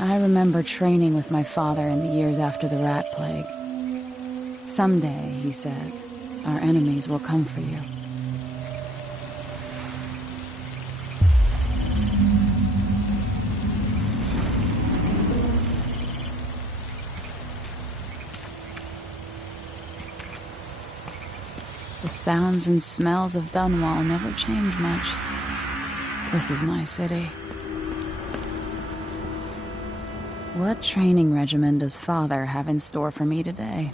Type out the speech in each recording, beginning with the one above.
I remember training with my father in the years after the rat plague. Someday, he said, our enemies will come for you. The sounds and smells of Dunwall never change much. This is my city. What training regimen does Father have in store for me today?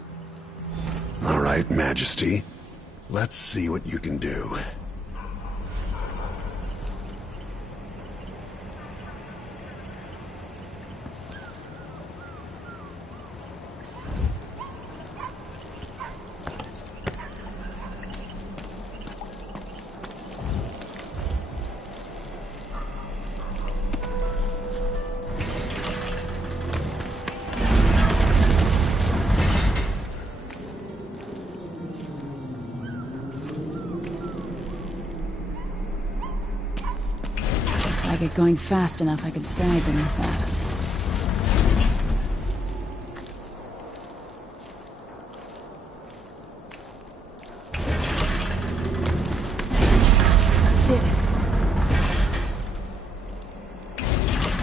All right, Majesty. Let's see what you can do. If I get going fast enough, I could slide beneath that. Did it.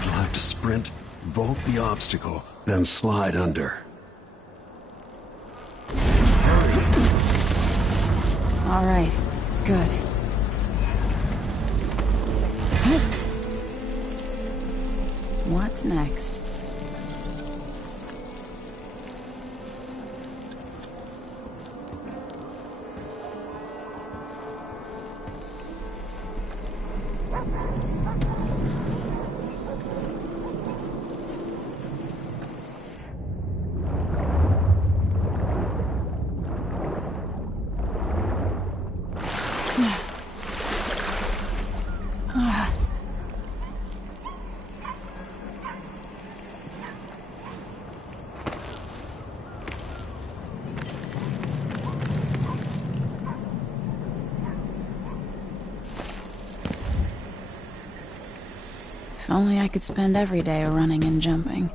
You'll have to sprint, vault the obstacle, then slide under. Hurry! All right, good. What's next? If only I could spend every day running and jumping.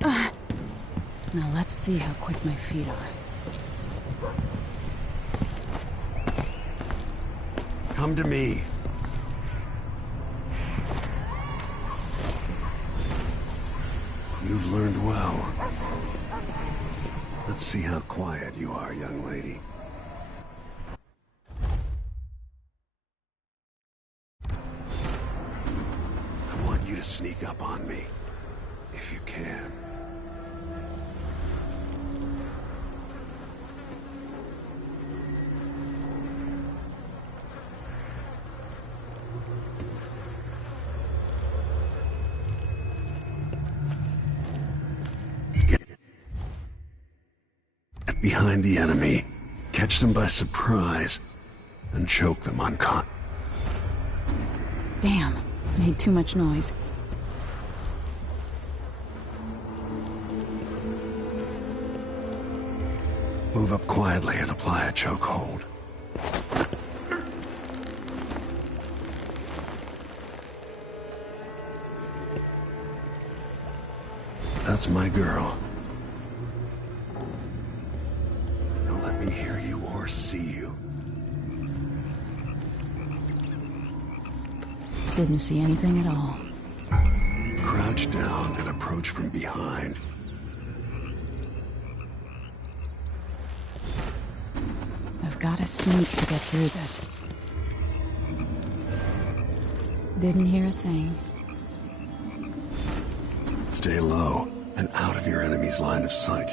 Now let's see how quick my feet are. Come to me. You've learned well. Let's see how quiet you are, young lady. I want you to sneak up on me, if you can. Behind the enemy, catch them by surprise, and choke them unconscious. Damn, made too much noise. Move up quietly and apply a chokehold. That's my girl. Don't let me hear you or see you. Didn't see anything at all. Crouch down and approach from behind. I've got to sneak to get through this. Didn't hear a thing. Stay low and out of your enemy's line of sight.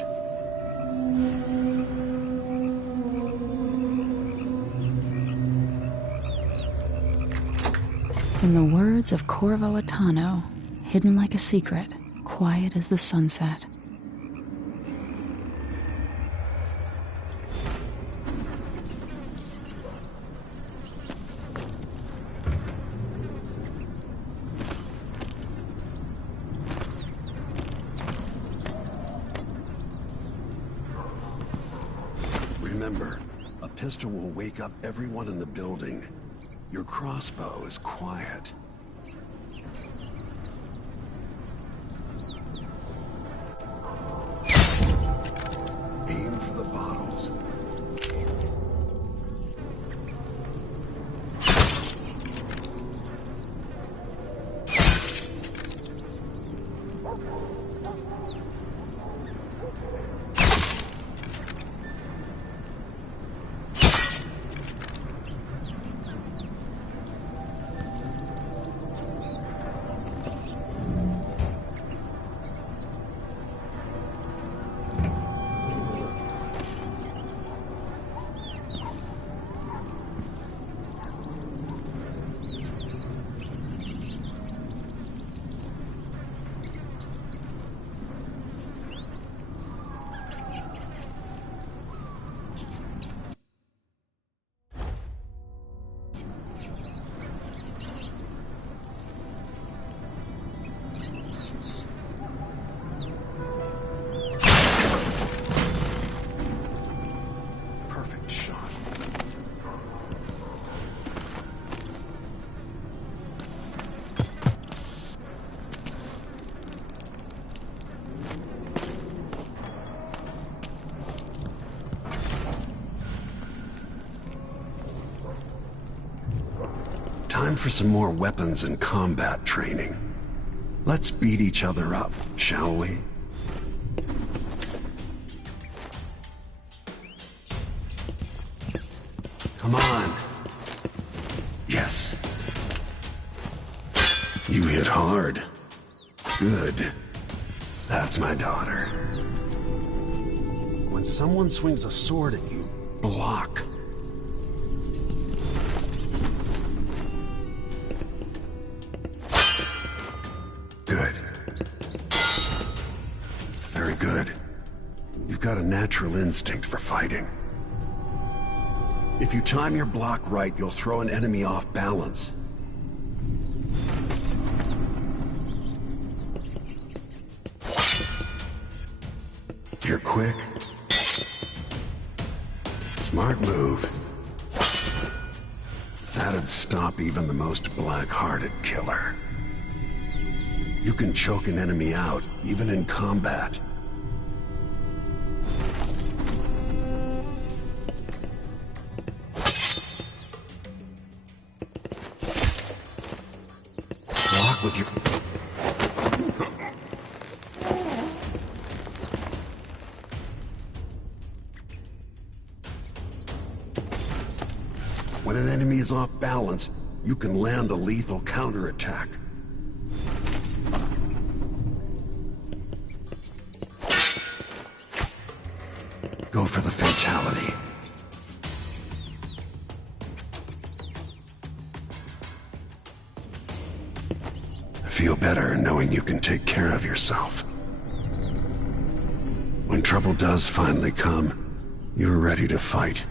In the words of Corvo Attano, hidden like a secret, quiet as the sunset. Remember, a pistol will wake up everyone in the building. Your crossbow is quiet. Perfect shot. Time for some more weapons and combat training. Let's beat each other up, shall we? Come on. Yes. You hit hard. Good. That's my daughter. When someone swings a sword at you, block. Good. Very good. You've got a natural instinct for fighting. If you time your block right, you'll throw an enemy off balance. You're quick. Smart move. That'd stop even the most black-hearted killer. You can choke an enemy out, even in combat. Block with your... When an enemy is off balance, you can land a lethal counterattack. Go for the fatality. I feel better knowing you can take care of yourself. When trouble does finally come, you're ready to fight.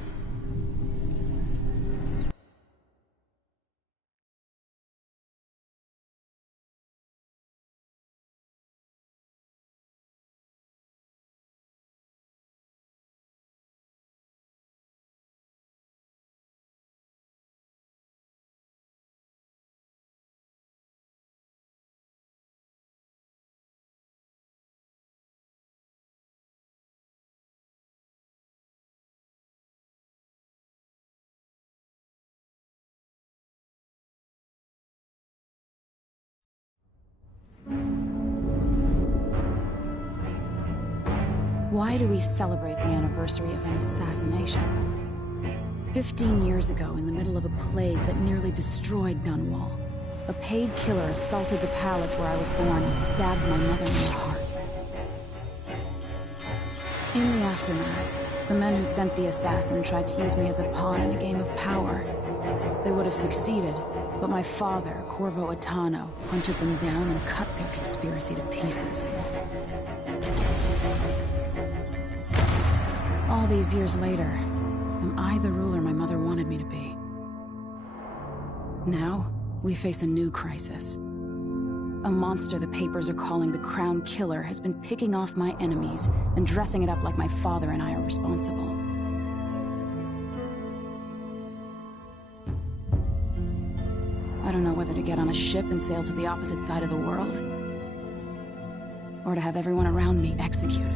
Why do we celebrate the anniversary of an assassination? 15 years ago, in the middle of a plague that nearly destroyed Dunwall, a paid killer assaulted the palace where I was born and stabbed my mother in the heart. In the aftermath, the men who sent the assassin tried to use me as a pawn in a game of power. They would have succeeded, but my father, Corvo Attano, hunted them down and cut their conspiracy to pieces. All these years later, am I the ruler my mother wanted me to be? Now, we face a new crisis. A monster the papers are calling the Crown Killer has been picking off my enemies and dressing it up like my father and I are responsible. I don't know whether to get on a ship and sail to the opposite side of the world, or to have everyone around me executed.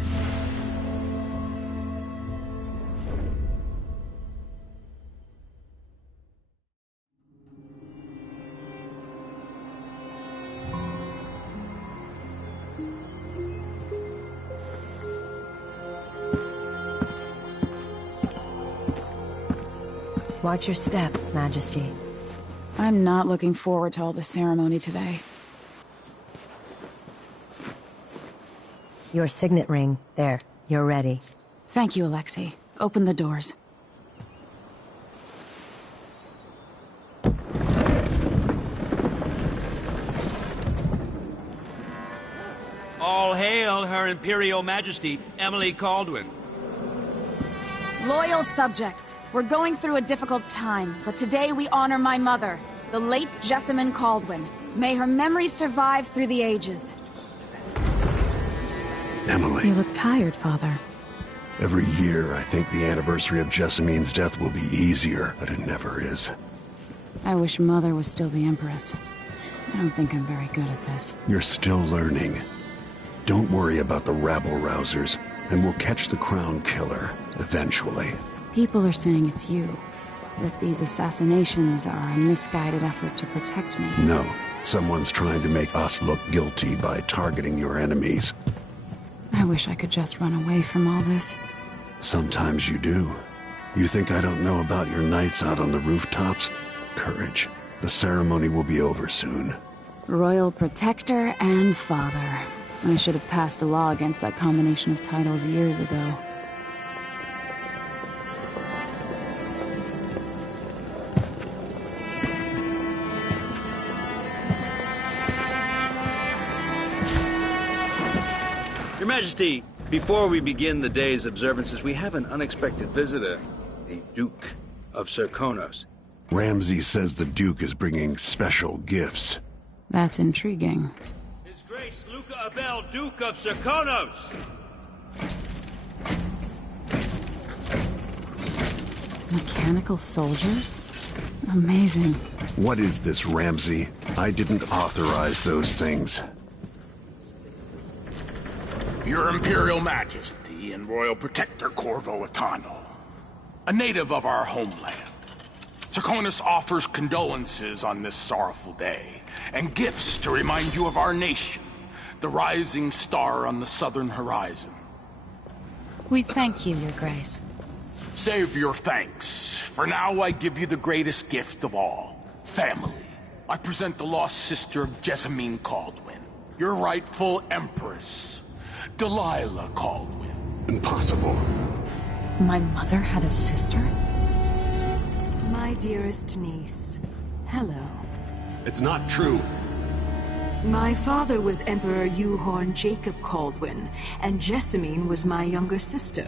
Watch your step, Majesty. I'm not looking forward to all the ceremony today. Your signet ring. There. You're ready. Thank you, Alexei. Open the doors. All hail Her Imperial Majesty, Emily Caldwin. Loyal subjects, we're going through a difficult time, but today we honor my mother, the late Jessamine Caldwin. May her memory survive through the ages. Emily. You look tired, Father. Every year, I think the anniversary of Jessamine's death will be easier, but it never is. I wish Mother was still the Empress. I don't think I'm very good at this. You're still learning. Don't worry about the rabble-rousers, and we'll catch the Crown Killer, eventually. People are saying it's you. That these assassinations are a misguided effort to protect me. No. Someone's trying to make us look guilty by targeting your enemies. I wish I could just run away from all this. Sometimes you do. You think I don't know about your nights out on the rooftops? Courage. The ceremony will be over soon. Royal Protector and Father. I should have passed a law against that combination of titles years ago. Your Majesty, before we begin the day's observances, we have an unexpected visitor, the Duke of Serkonos. Ramsay says the Duke is bringing special gifts. That's intriguing. His Grace Luca Abel, Duke of Serkonos! Mechanical soldiers? Amazing. What is this, Ramsay? I didn't authorize those things. Your Imperial Majesty and Royal Protector Corvo Attano, a native of our homeland. Serkonos offers condolences on this sorrowful day, and gifts to remind you of our nation, the rising star on the southern horizon. We thank you, Your Grace. Save your thanks. For now, I give you the greatest gift of all, family. I present the lost sister of Jessamine Caldwin, your rightful Empress, Delilah Caldwin. Impossible. My mother had a sister? My dearest niece, hello. It's not true. My father was Emperor Yuhorn Jacob Caldwin, and Jessamine was my younger sister.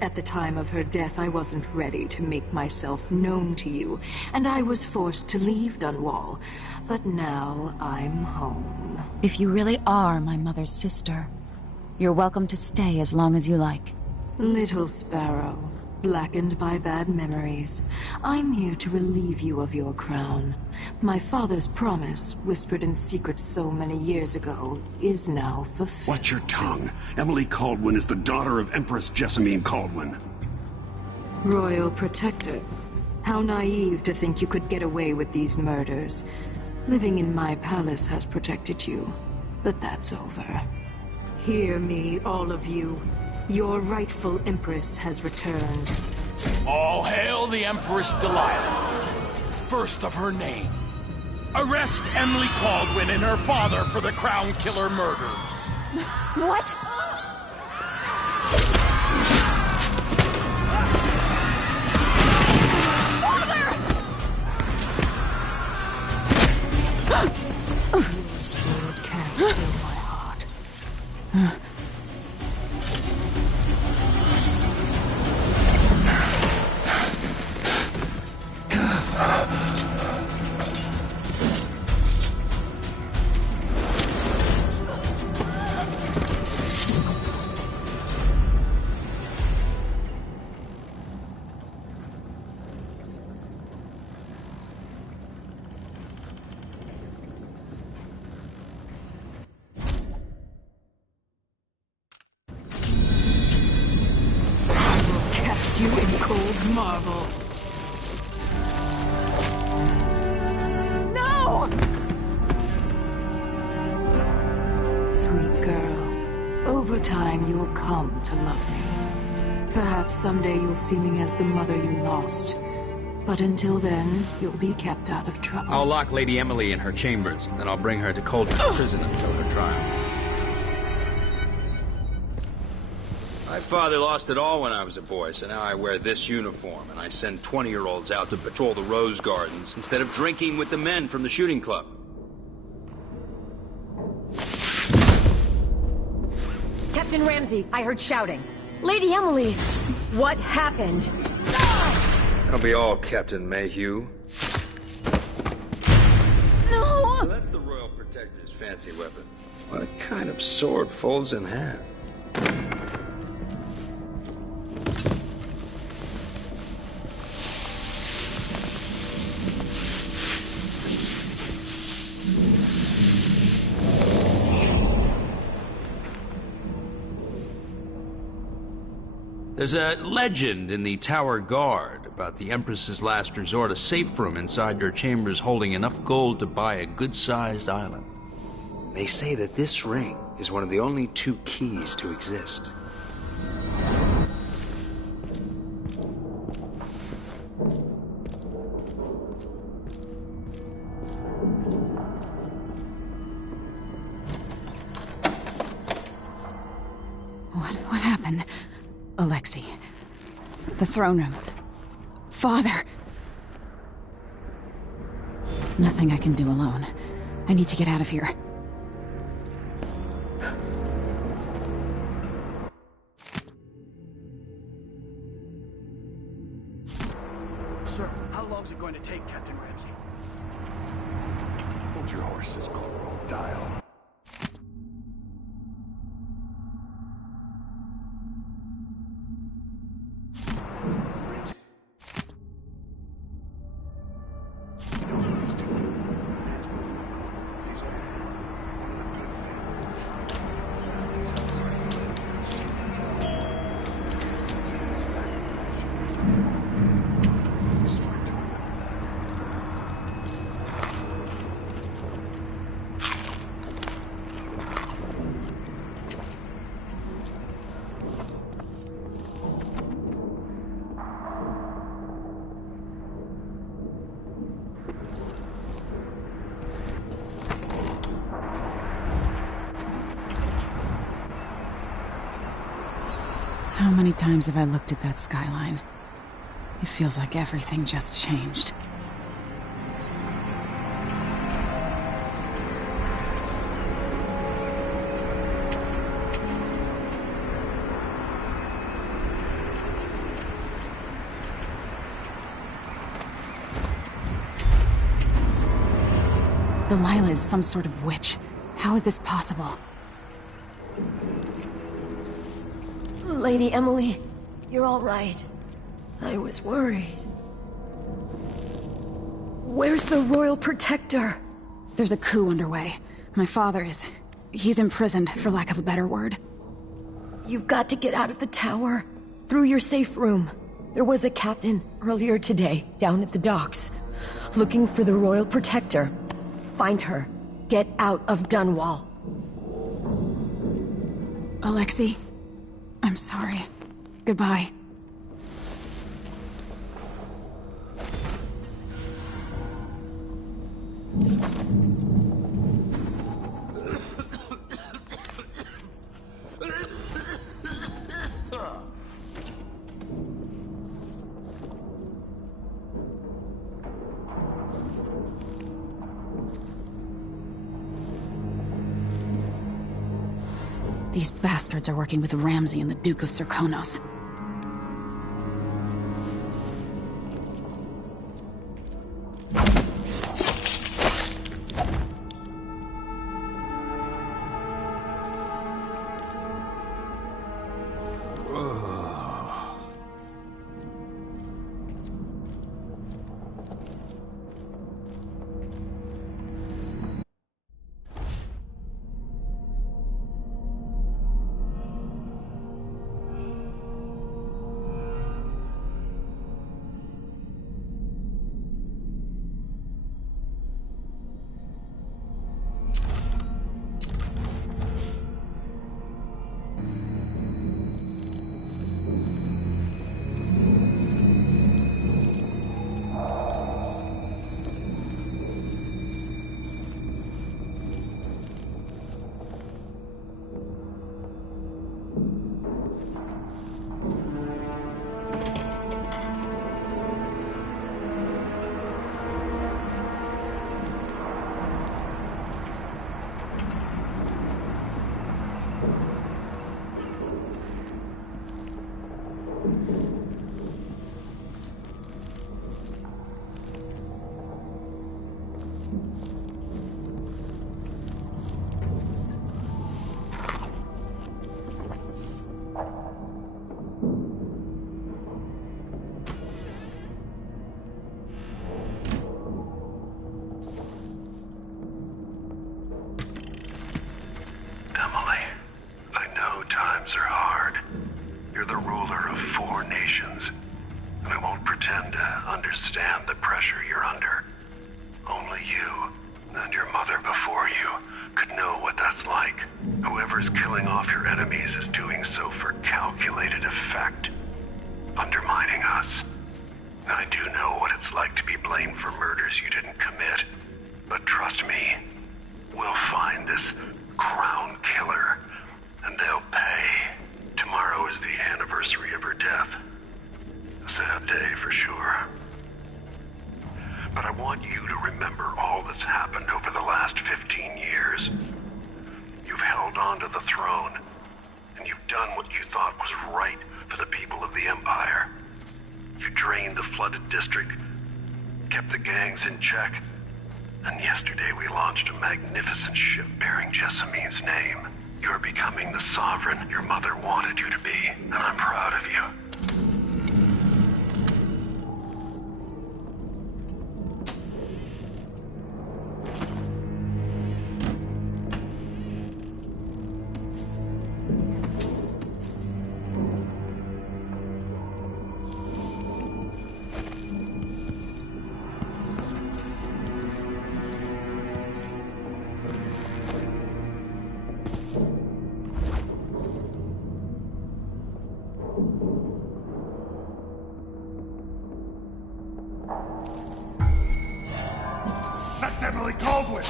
At the time of her death, I wasn't ready to make myself known to you, and I was forced to leave Dunwall. But now I'm home. If you really are my mother's sister, you're welcome to stay as long as you like. Little sparrow, blackened by bad memories, I'm here to relieve you of your crown. My father's promise, whispered in secret so many years ago, is now fulfilled. Watch your tongue. Emily Caldwin is the daughter of Empress Jessamine Caldwin. Royal Protector, how naive to think you could get away with these murders. Living in my palace has protected you, but that's over. Hear me, all of you. Your rightful Empress has returned. All hail the Empress Delilah, first of her name. Arrest Emily Caldwin and her father for the Crown Killer murder. What? Your sword can't steal my heart. You in cold marble. No! Sweet girl, over time you'll come to love me. Perhaps someday you'll see me as the mother you lost. But until then, you'll be kept out of trouble. I'll lock Lady Emily in her chambers, and I'll bring her to Cauldron Prison until her trial. My father lost it all when I was a boy, so now I wear this uniform, and I send 20-year-olds out to patrol the rose gardens instead of drinking with the men from the shooting club. Captain Ramsey, I heard shouting. Lady Emily, what happened? That'll be all, Captain Mayhew. No! So that's the Royal Protector's fancy weapon. What kind of sword folds in half? There's a legend in the Tower Guard about the Empress's last resort, a safe room inside your chambers holding enough gold to buy a good-sized island. They say that this ring is one of the only 2 keys to exist. What happened? Alexei. The throne room. Father. Nothing I can do alone. I need to get out of here. Sir, how long is it going to take, Captain Ramsey? Hold your horses, Corporal. Dial. How many times have I looked at that skyline? It feels like everything just changed. Delilah is some sort of witch. How is this possible? Lady Emily, you're all right. I was worried. Where's the Royal Protector? There's a coup underway. My father is... he's imprisoned, for lack of a better word. You've got to get out of the tower. Through your safe room. There was a captain earlier today, down at the docks. Looking for the Royal Protector. Find her. Get out of Dunwall. Alexei, I'm sorry. Goodbye. These bastards are working with Ramsey and the Duke of Serkonos. Emily, I know times are hard. You're the ruler of 4 nations, and I won't pretend to understand the pressure you're under. Only you, and your mother before you, could know what that's like. Whoever's killing off your enemies is doing so for calculated effect, undermining us. I do know what it's like to be blamed for murders you didn't commit, but trust me, we'll find this crown killer, and they'll pay. Tomorrow is the anniversary of her death. A sad day for sure. But I want you to remember all that's happened over the last 15 years. You've held on to the throne, and you've done what you thought was right for the people of the Empire. You drained the flooded district, kept the gangs in check, and yesterday we launched a magnificent ship bearing Jessamine's name. You're becoming the sovereign your mother wanted you to be, and I'm proud of you. That's Emily Caldwell!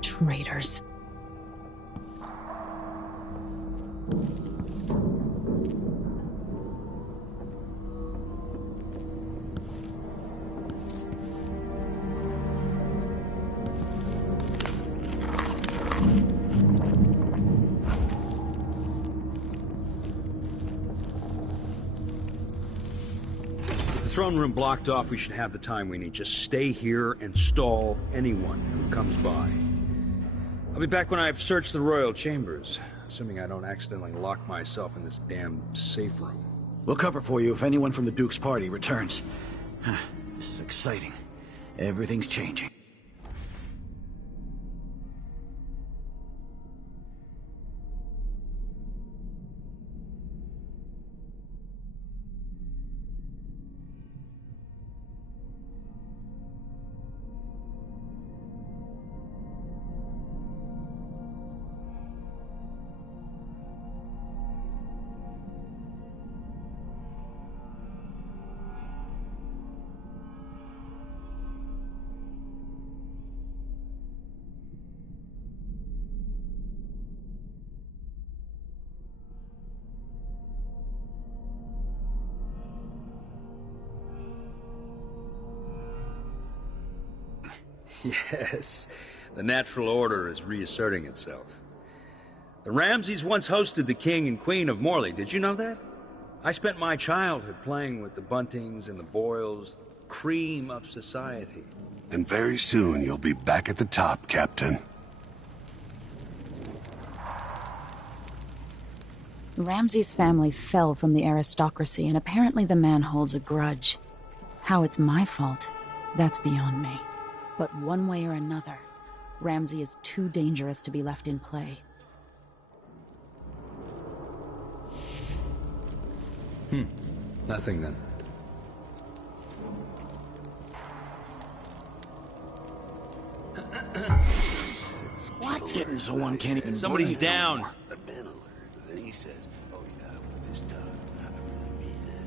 Traitors. Throne room blocked off, we should have the time we need. Just stay here and stall anyone who comes by. I'll be back when I've searched the royal chambers, assuming I don't accidentally lock myself in this damn safe room. We'll cover for you if anyone from the Duke's party returns. This is exciting. Everything's changing. Yes, the natural order is reasserting itself. The Ramseys once hosted the King and Queen of Morley, did you know that? I spent my childhood playing with the Buntings and the Boyles, cream of society. And very soon you'll be back at the top, Captain. Ramsay's family fell from the aristocracy, and apparently the man holds a grudge. How it's my fault, that's beyond me. But one way or another, Ramsay is too dangerous to be left in play. Nothing then. What? Getting so one can't even Somebody's breathe down. no more. I've been alerted, and he says, oh yeah, with this done, I really mean it.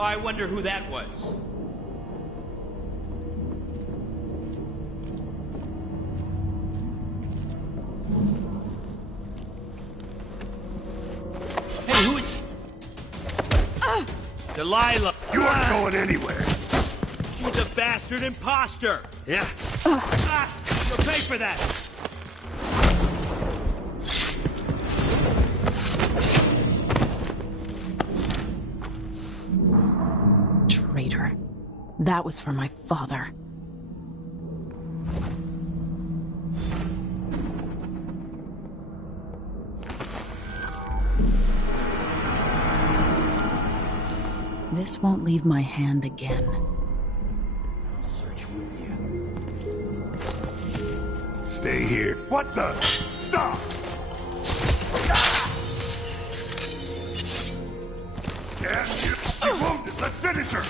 Oh, I wonder who that was. Hey, who is... Delilah! You aren't going anywhere. She's a bastard imposter! Yeah. You'll pay for that! Traitor. That was for my father. This won't leave my hand again. I'll search with you. Stay here. What the? Stop! Damn you! She's wounded. Let's finish her.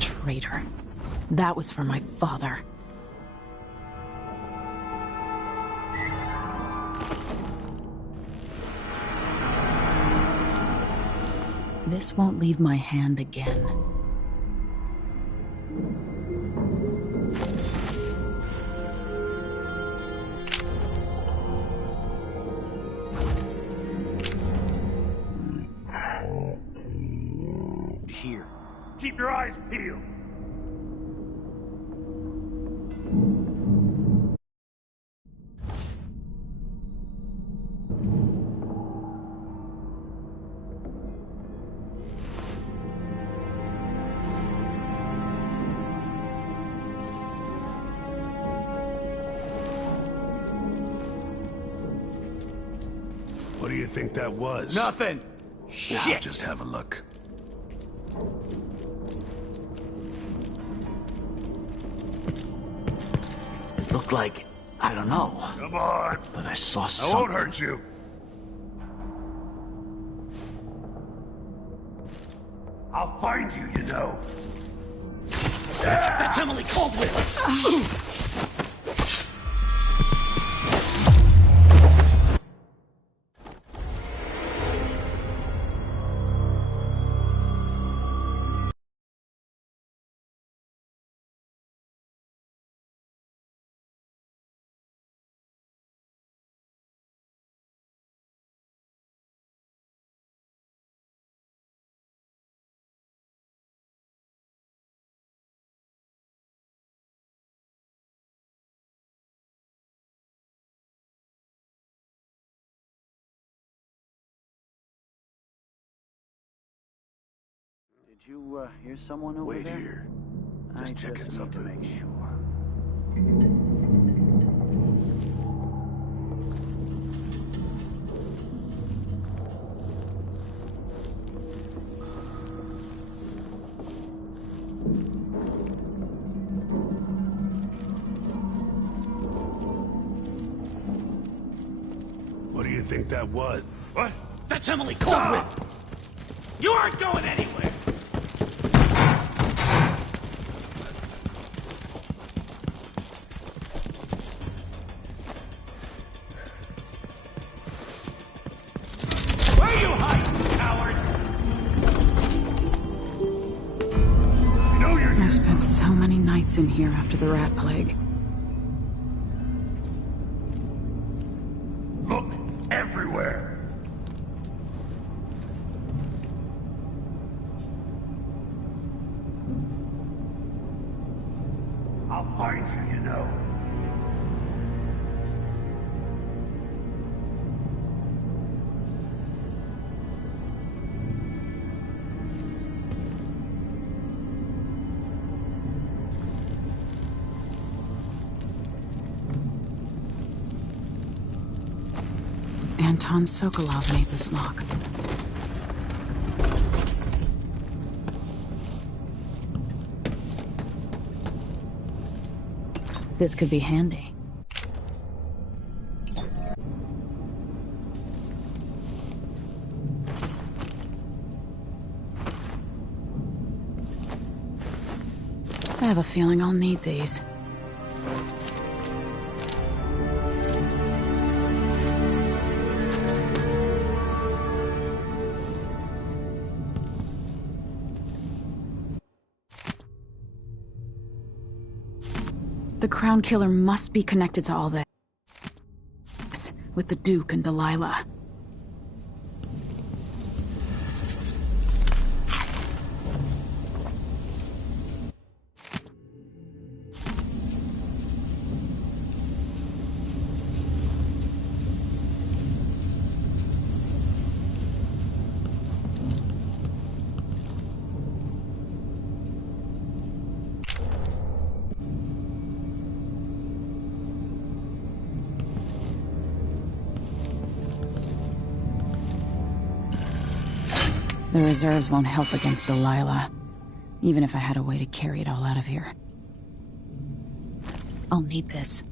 Traitor. That was for my father. This won't leave my hand again. Here. Keep your eyes peeled. What do you think that was? Nothing! Now Shit! just have a look. Looked like, I don't know, Come on. but I saw I something. won't hurt you. I'll find you, you know. That's Emily Caldwell! Did you hear someone over Wait there? here. I Just checking need to something. make sure. What do you think that was? What? That's Emily Caldwell! You aren't going anywhere! Where are you hiding, coward? You know you're I spent so many nights in here after the rat plague. Look everywhere. I'll find you, you know. Anton Sokolov made this lock. This could be handy. I have a feeling I'll need these. The Crown Killer must be connected to all this, with the Duke and Delilah. The reserves won't help against Delilah, even if I had a way to carry it all out of here. I'll need this.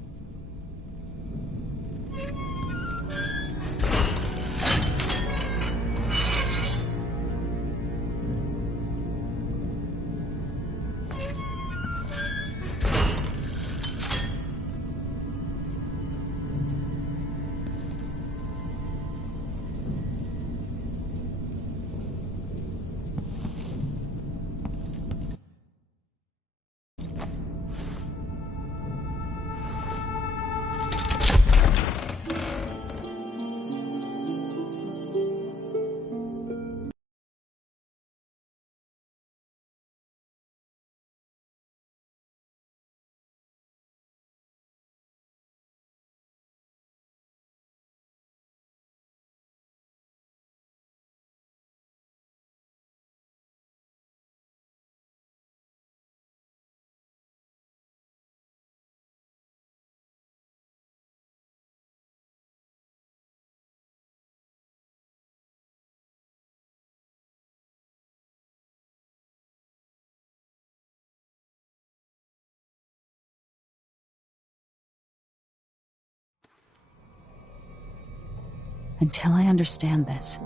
Until I understand this.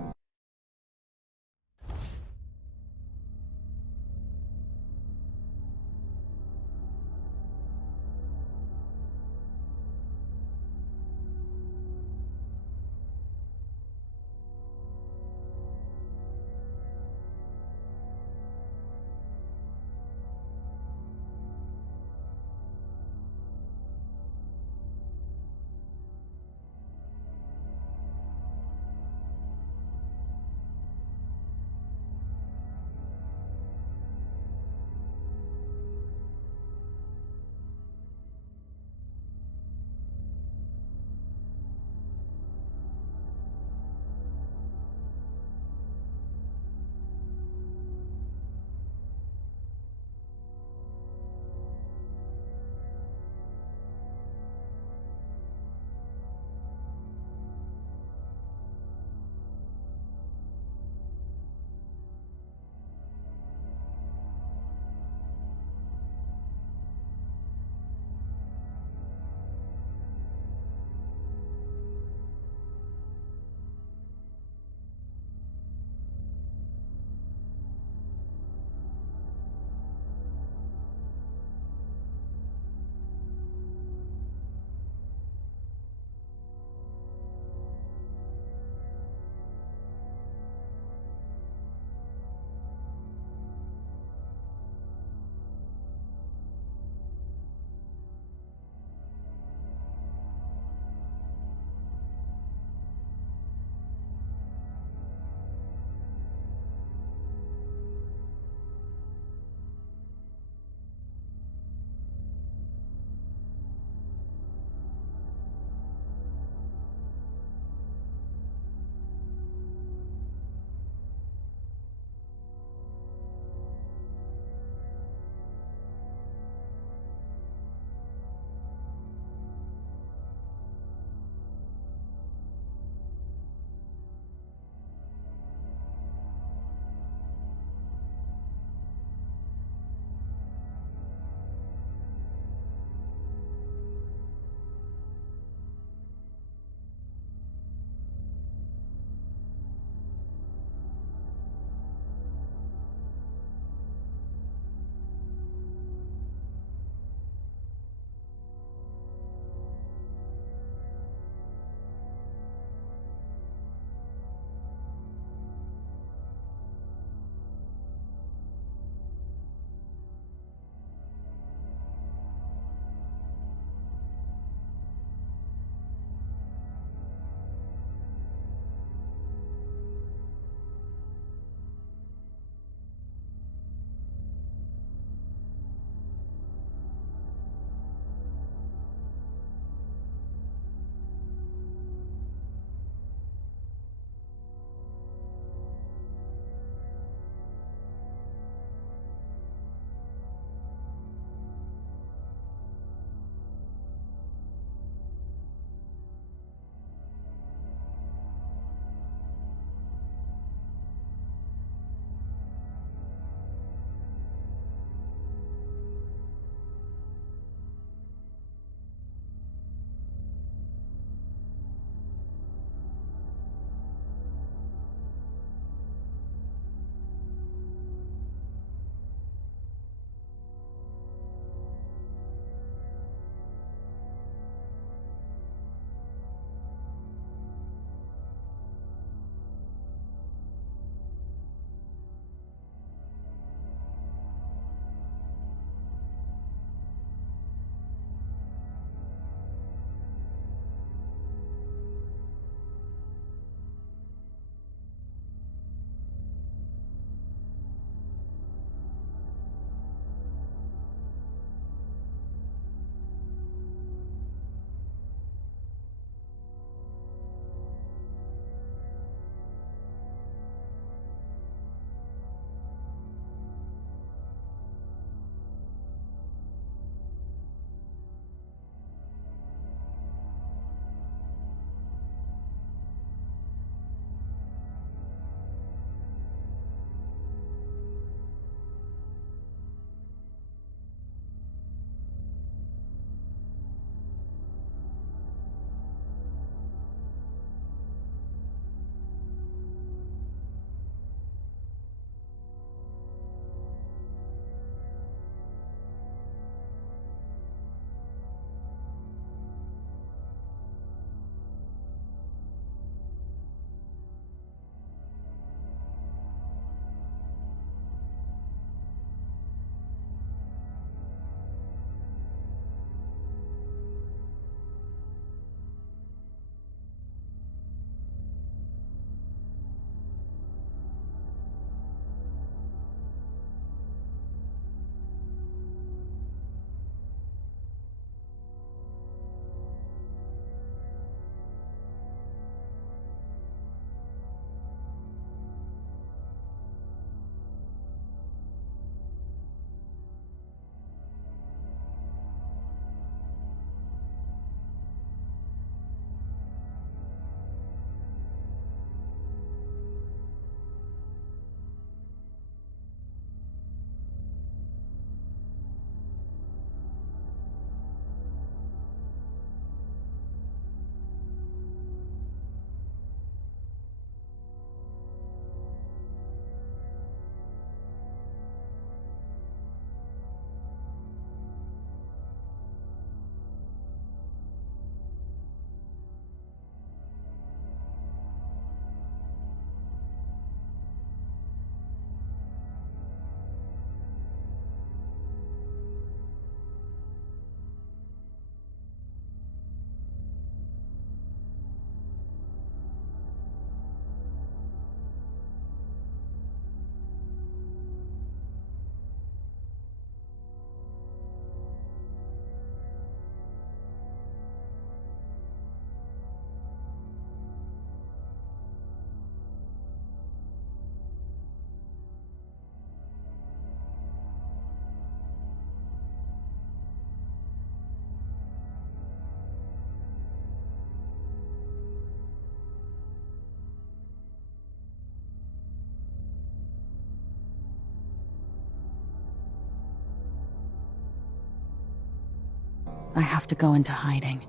I have to go into hiding.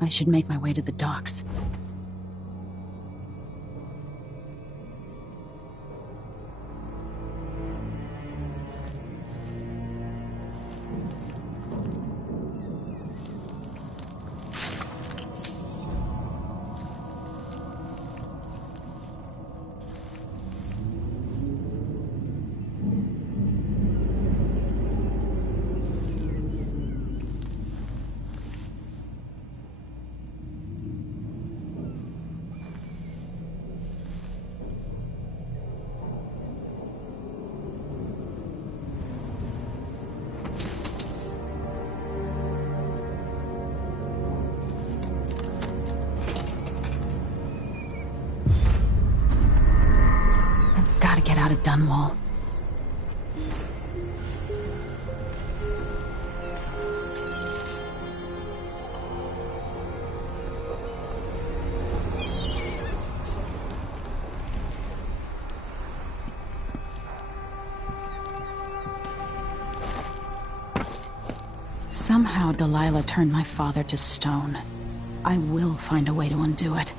I should make my way to the docks. Gotta get out of Dunwall. Somehow Delilah turned my father to stone. I will find a way to undo it.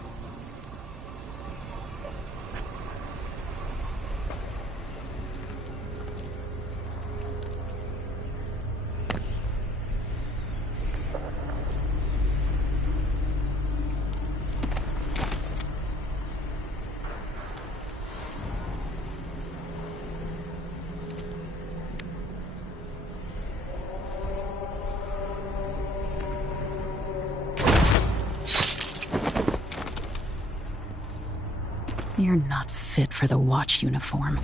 You're not fit for the watch uniform.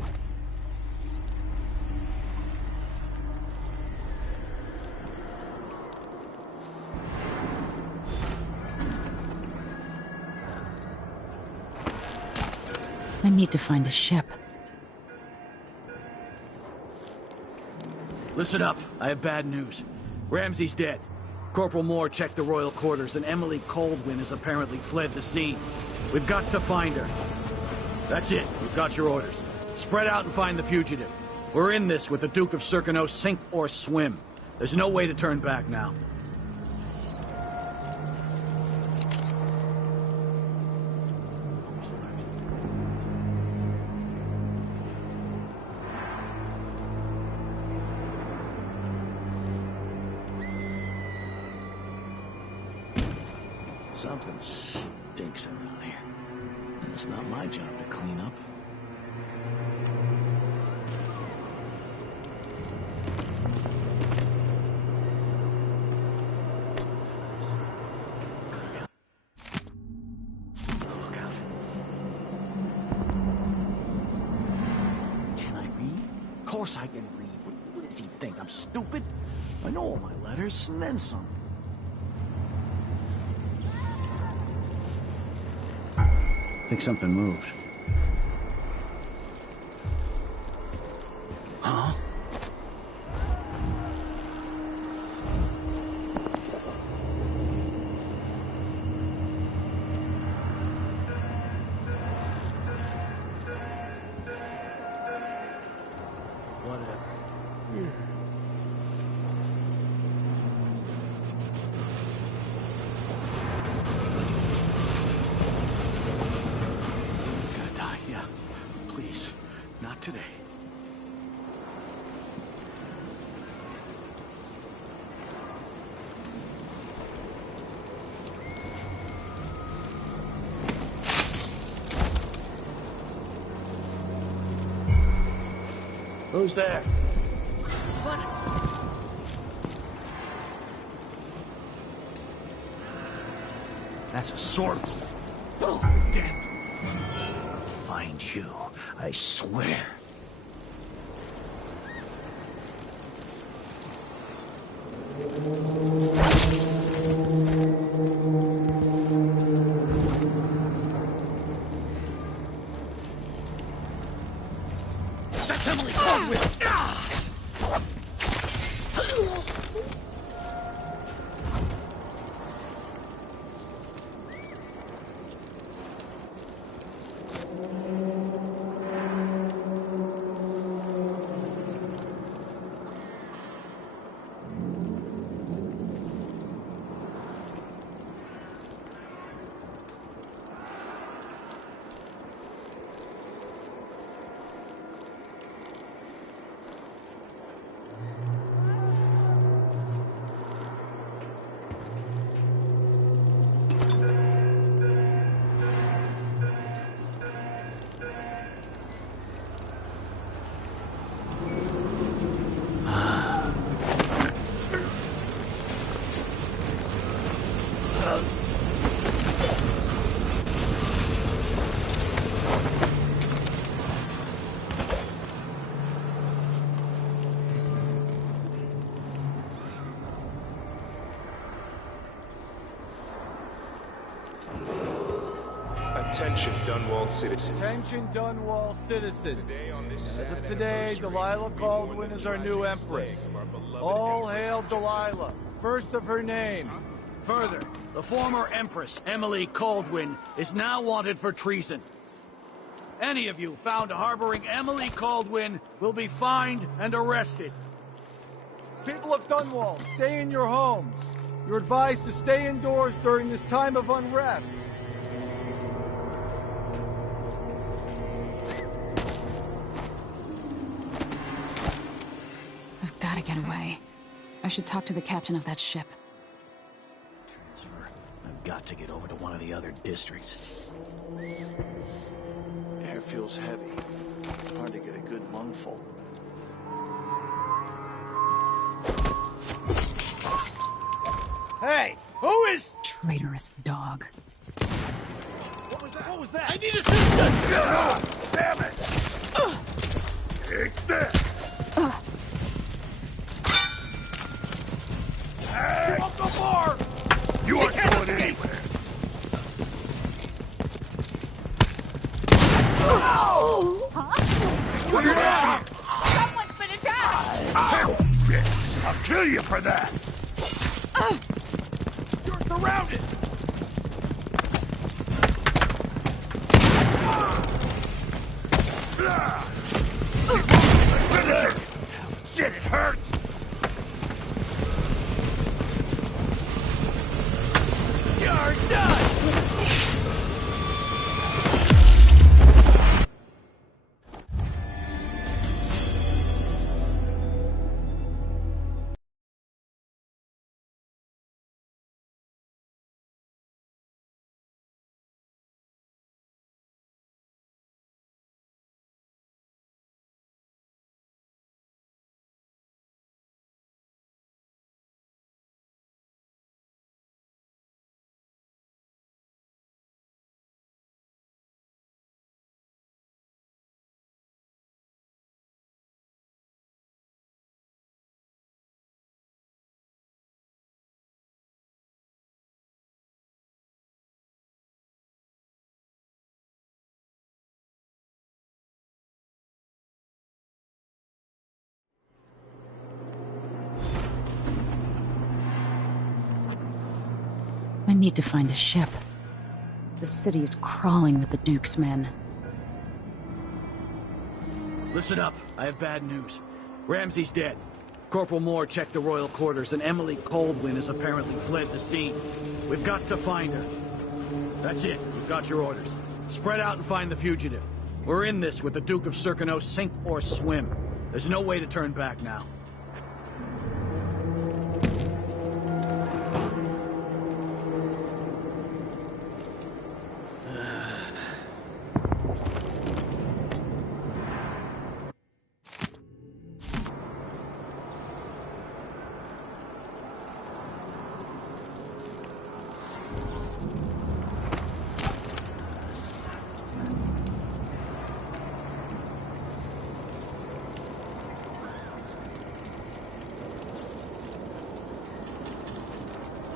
I need to find a ship. Listen up. I have bad news. Ramsey's dead. Corporal Moore checked the royal quarters, and Emily Colvin has apparently fled the scene. We've got to find her. That's it. You've got your orders. Spread out and find the fugitive. We're in this with the Duke of Circano, sink or swim. There's no way to turn back now. Something stinks around here. And it's not my job to clean up. Can I read? Of course I can read. What does he think? I'm stupid? I know all my letters, and then some. I think something moved. Huh? Whatever. It's gonna die, yeah. Please, not today. Who's there? What? That's a sword. Oh, damn. I'll find you, I swear. That's Emily Conway! Attention, Dunwall citizens. Attention, Dunwall citizens. As of today, Delilah Caldwin is our new Empress. All hail Delilah, first of her name. Further, the former Empress, Emily Caldwin, is now wanted for treason. Any of you found harboring Emily Caldwin will be fined and arrested. People of Dunwall, stay in your homes. You're advised to stay indoors during this time of unrest. I've got to get away. I should talk to the captain of that ship. Transfer. I've got to get over to one of the other districts. Air feels heavy. Hard to get a good lungful. Hey, who is... Traitorous dog. What was that? I need assistance! Damn it! Take this! Hey! Off the bar! You aren't going anywhere! Someone's been attacked! I'll kill you for that! You're surrounded! Finish it! Shit, it hurts! You're done! I need to find a ship. The city is crawling with the Duke's men. Listen up, I have bad news. Ramsey's dead. Corporal Moore checked the royal quarters, and Emily Caldwin has apparently fled the scene. We've got to find her. That's it, you've got your orders. Spread out and find the fugitive. We're in this with the Duke of Circano, sink or swim. There's no way to turn back now.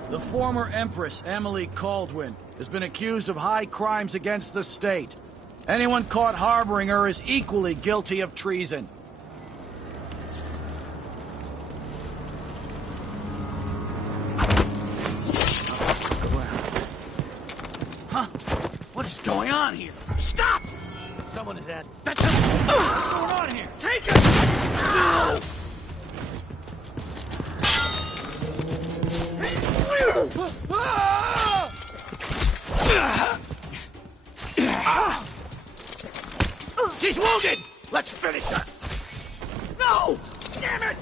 The former Empress, Emily Caldwin, has been accused of high crimes against the state. Anyone caught harboring her is equally guilty of treason. Huh? What is going on here? Stop! Someone is at... That's him! What's going on here? Take it! No! She's wounded! Let's finish her! No! Damn it!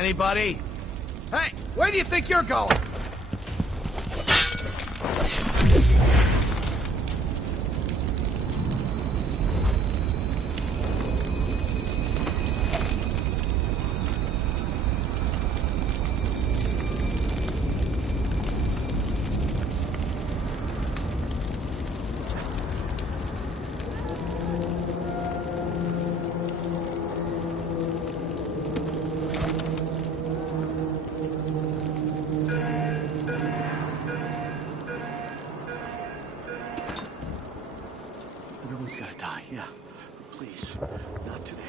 Anybody? Hey, where do you think you're going? Everyone's gotta die, yeah. Please, not today.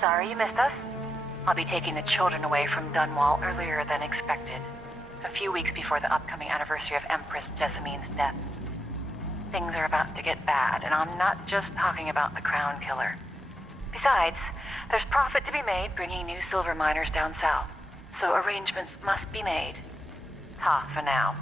Sorry you missed us. I'll be taking the children away from Dunwall earlier than expected. A few weeks before the upcoming anniversary of Empress Jessamine's death. Things are about to get bad, and I'm not just talking about the Crown Killer. Besides, there's profit to be made bringing new silver miners down south, so arrangements must be made. Ta for now.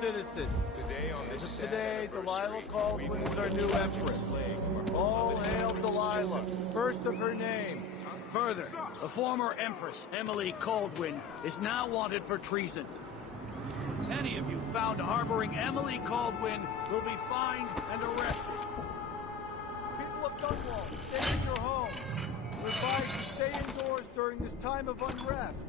Citizens. As of today, Delilah Caldwin is our new empress. All hail Delilah, first of her name. Further, the former empress, Emily Caldwin, is now wanted for treason. Any of you found harboring Emily Caldwin will be fined and arrested. People of Dunwall, stay in your homes. We're advised to stay indoors during this time of unrest.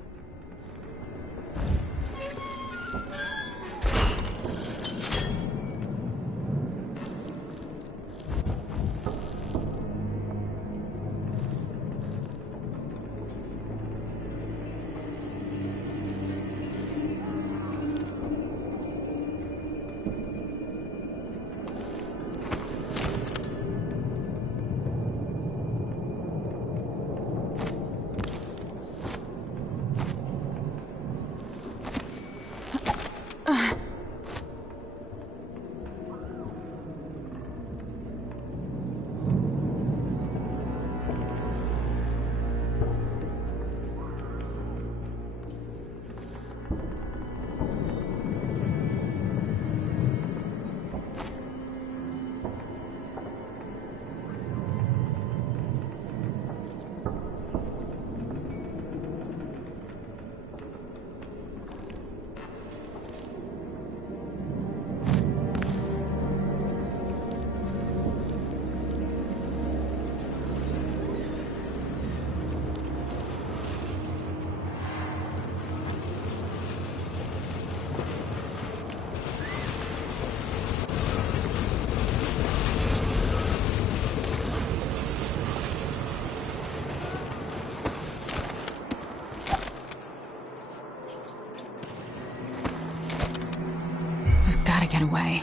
Gotta get away.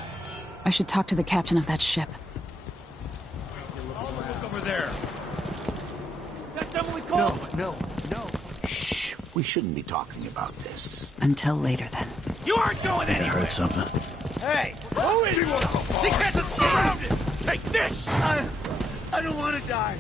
I should talk to the captain of that ship. Look over there. That's Emily Cole! No. Shh. We shouldn't be talking about this. Until later, then. You aren't going I anywhere! heard something. Hey, who is this? Secrets are surrounded! Take this! I don't want to die.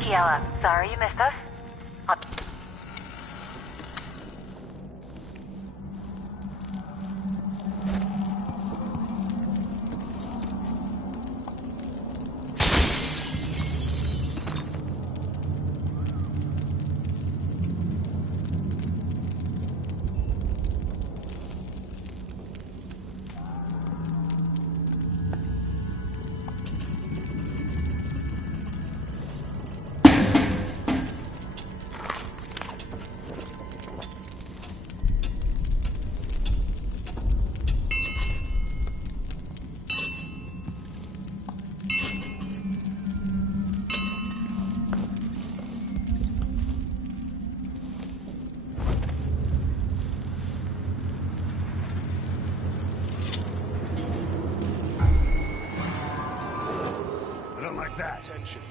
Kiela, sorry you missed us.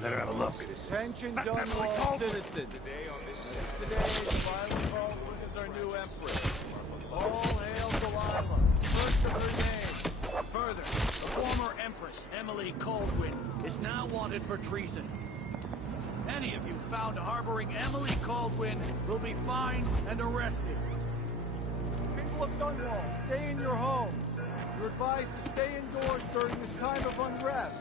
Better have a look. Attention, Dunwall citizens. Today, Delilah Caldwin is our new empress. All hail Delilah, first of her name. Further, the former empress, Emily Caldwin, is now wanted for treason. Any of you found harboring Emily Caldwin will be fined and arrested. People of Dunwall, stay in your homes. You're advised to stay indoors during this time of unrest.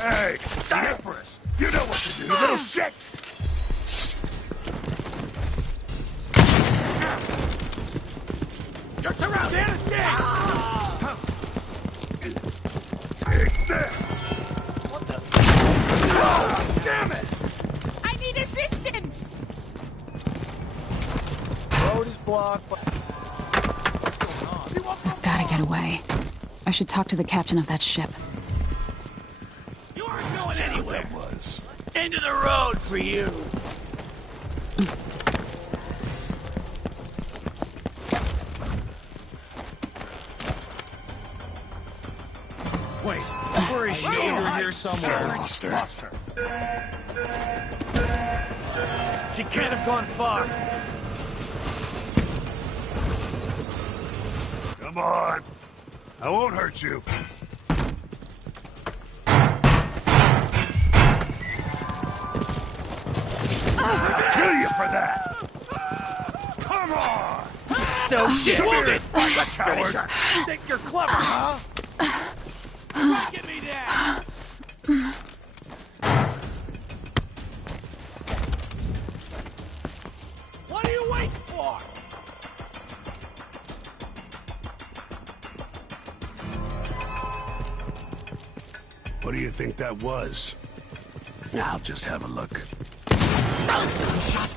Hey, the Empress! You know what to do, little shit! You're surrounded! Understand! Take this! What the? Oh, damn it! I need assistance! Road is blocked by... Gotta get away. I should talk to the captain of that ship. You aren't going anywhere! Into the road for you! Wait, where is she? Under here somewhere. Lost her. She can't have gone far. Come on. I won't hurt you. Kill you for that! Come on! So Come wounded! here, coward! Think you're clever, huh? Give me that! What are you waiting for? What do you think that was? I'll just have a look. Shot.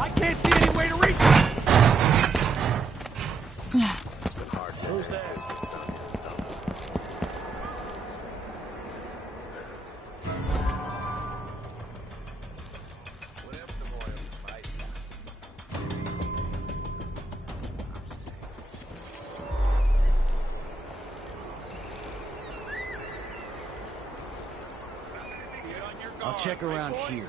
I can't see any way to reach it. It's been hard. Who's there? I'll check around here.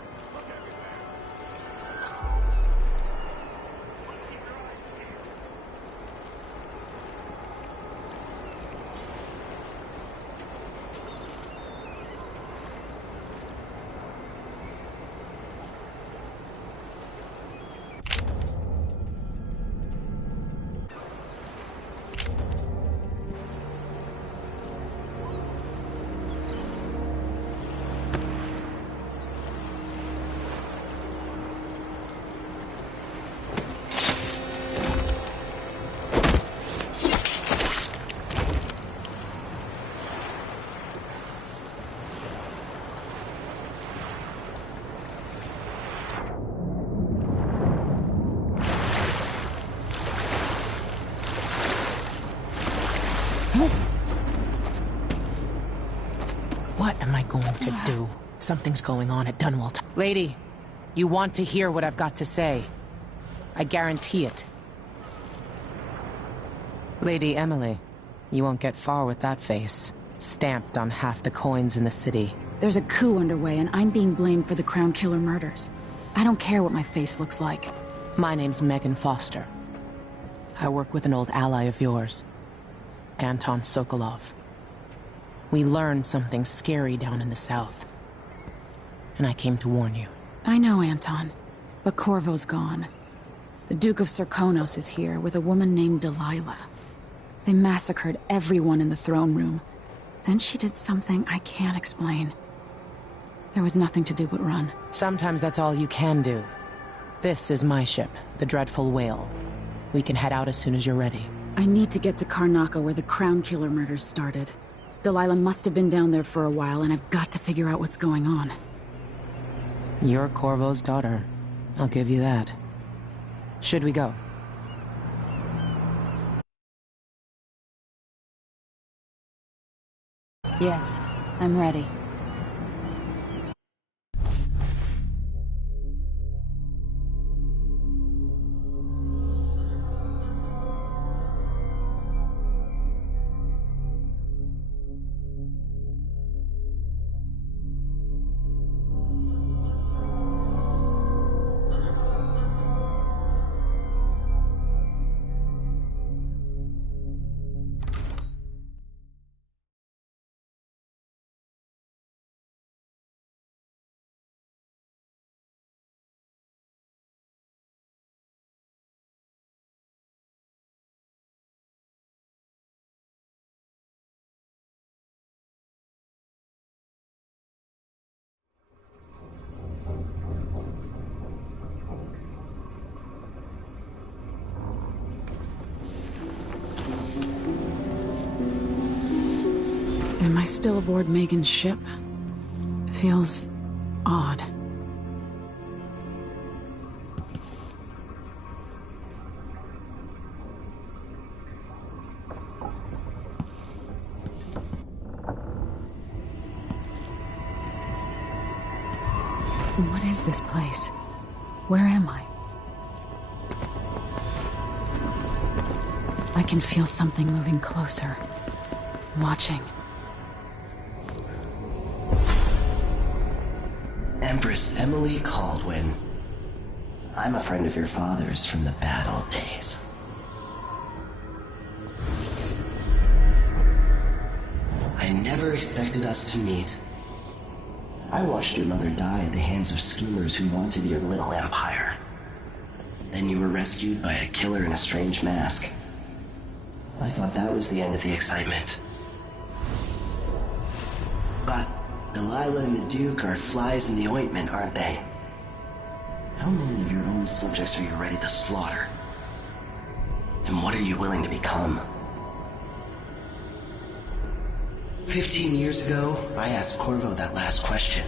What am I going to do? Something's going on at Dunwall. Lady, you want to hear what I've got to say. I guarantee it. Lady Emily, you won't get far with that face. Stamped on half the coins in the city. There's a coup underway, and I'm being blamed for the Crown Killer murders. I don't care what my face looks like. My name's Megan Foster. I work with an old ally of yours, Anton Sokolov. We learned something scary down in the south, and I came to warn you. I know, Anton, but Corvo's gone. The Duke of Serkonos is here with a woman named Delilah. They massacred everyone in the throne room. Then she did something I can't explain. There was nothing to do but run. Sometimes that's all you can do. This is my ship, the Dreadful Whale. We can head out as soon as you're ready. I need to get to Karnaca where the Crown Killer murders started. Delilah must have been down there for a while, and I've got to figure out what's going on. You're Corvo's daughter. I'll give you that. Should we go? Yes, I'm ready. Am I still aboard Megan's ship? Feels odd. What is this place? Where am I? I can feel something moving closer. Watching. Empress Emily Caldwin. I'm a friend of your father's from the bad old days. I never expected us to meet. I watched your mother die at the hands of schemers who wanted your little empire. Then you were rescued by a killer in a strange mask. I thought that was the end of the excitement. But Delilah and the Duke are flies in the ointment, aren't they? How many of your own subjects are you ready to slaughter? And what are you willing to become? 15 years ago, I asked Corvo that last question.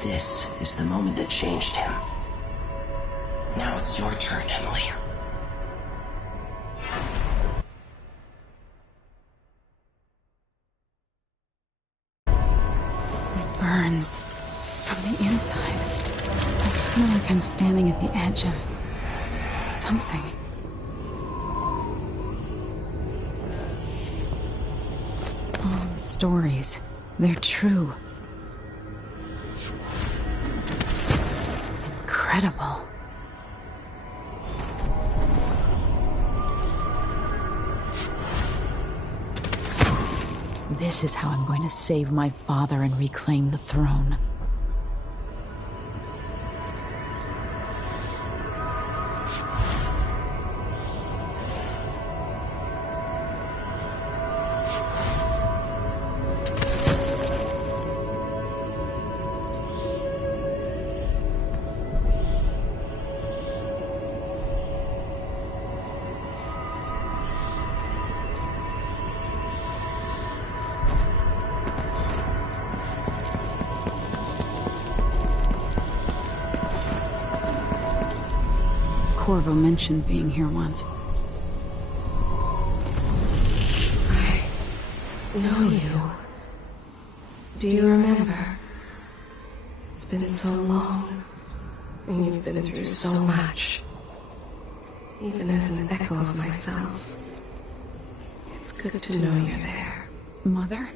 This is the moment that changed him. Now it's your turn, Emily. It burns from the inside. I feel like I'm standing at the edge of something. All the stories, they're true. Incredible. This is how I'm going to save my father and reclaim the throne. Corvo mentioned being here once. I know you. Do you remember? It's been so long, and you've been through so much. Even as an echo of myself, it's good to know you're there. Mother?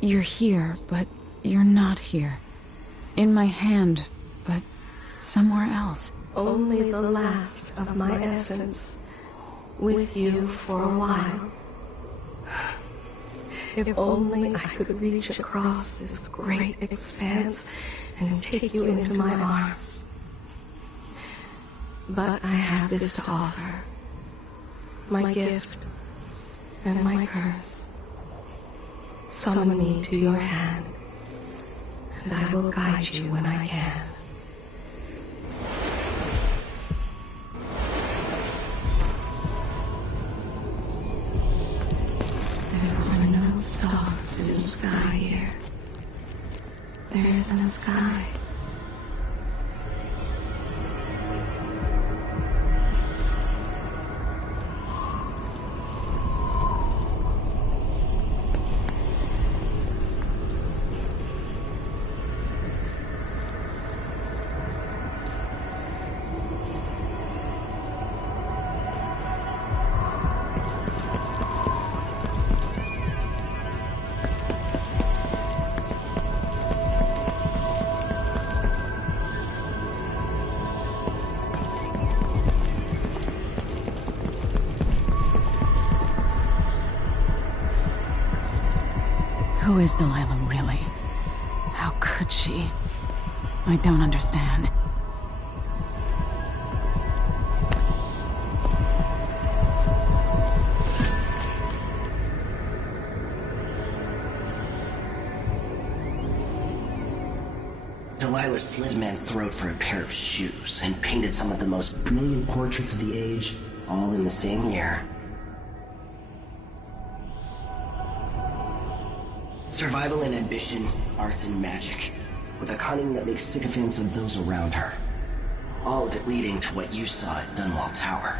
You're here, but you're not here. In my hand, but somewhere else. Only the last of my essence, with you for a while. If only I could reach across this great expanse and take you into my arms. But I have this to offer. My gift and my curse. Summon me to your hand, and I will guide you when I can. Stars in the sky here. There is no sky. Who is Delilah, really? How could she? I don't understand. Delilah slit a man's throat for a pair of shoes and painted some of the most brilliant portraits of the age, all in the same year. Survival and ambition, art and magic, with a cunning that makes sycophants of those around her. All of it leading to what you saw at Dunwall Tower.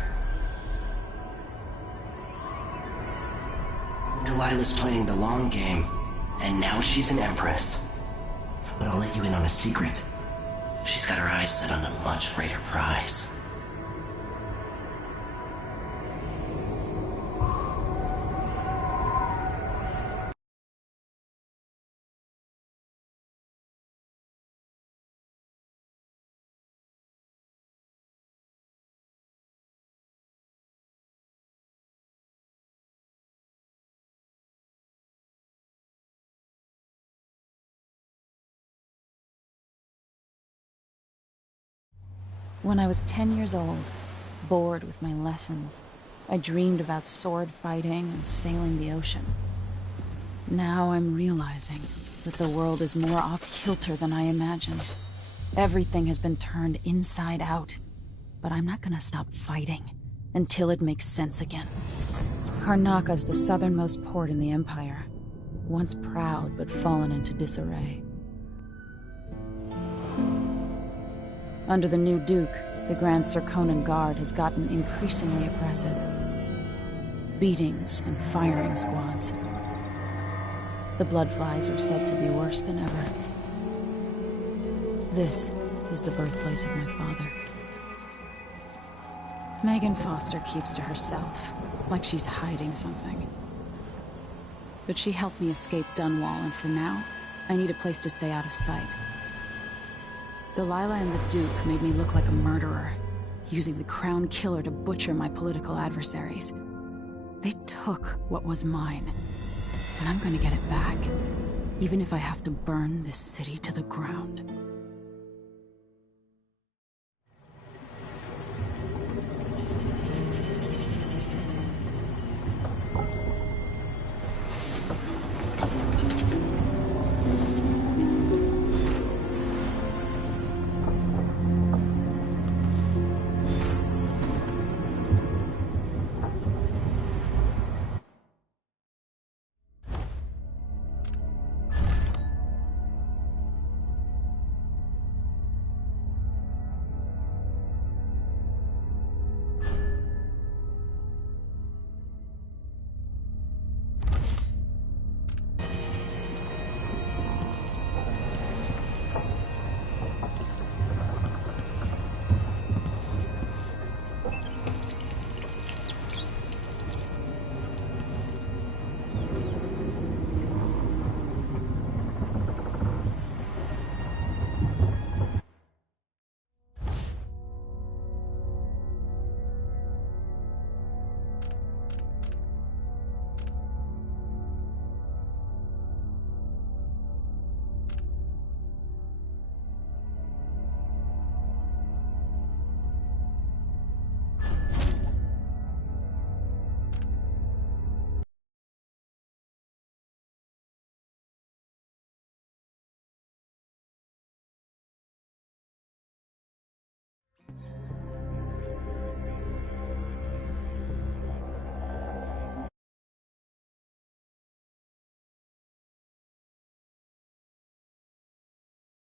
Delilah's playing the long game, and now she's an empress. But I'll let you in on a secret. She's got her eyes set on a much greater prize. When I was 10 years old, bored with my lessons, I dreamed about sword fighting and sailing the ocean. Now I'm realizing that the world is more off-kilter than I imagined. Everything has been turned inside out, but I'm not gonna stop fighting until it makes sense again. Karnaka's the southernmost port in the Empire, once proud but fallen into disarray. Under the new Duke, the Grand Serkonan Guard has gotten increasingly oppressive. Beatings and firing squads. The Bloodflies are said to be worse than ever. This is the birthplace of my father. Megan Foster keeps to herself, like she's hiding something. But she helped me escape Dunwall, and for now, I need a place to stay out of sight. Delilah and the Duke made me look like a murderer, using the Crown Killer to butcher my political adversaries. They took what was mine, and I'm gonna get it back, even if I have to burn this city to the ground.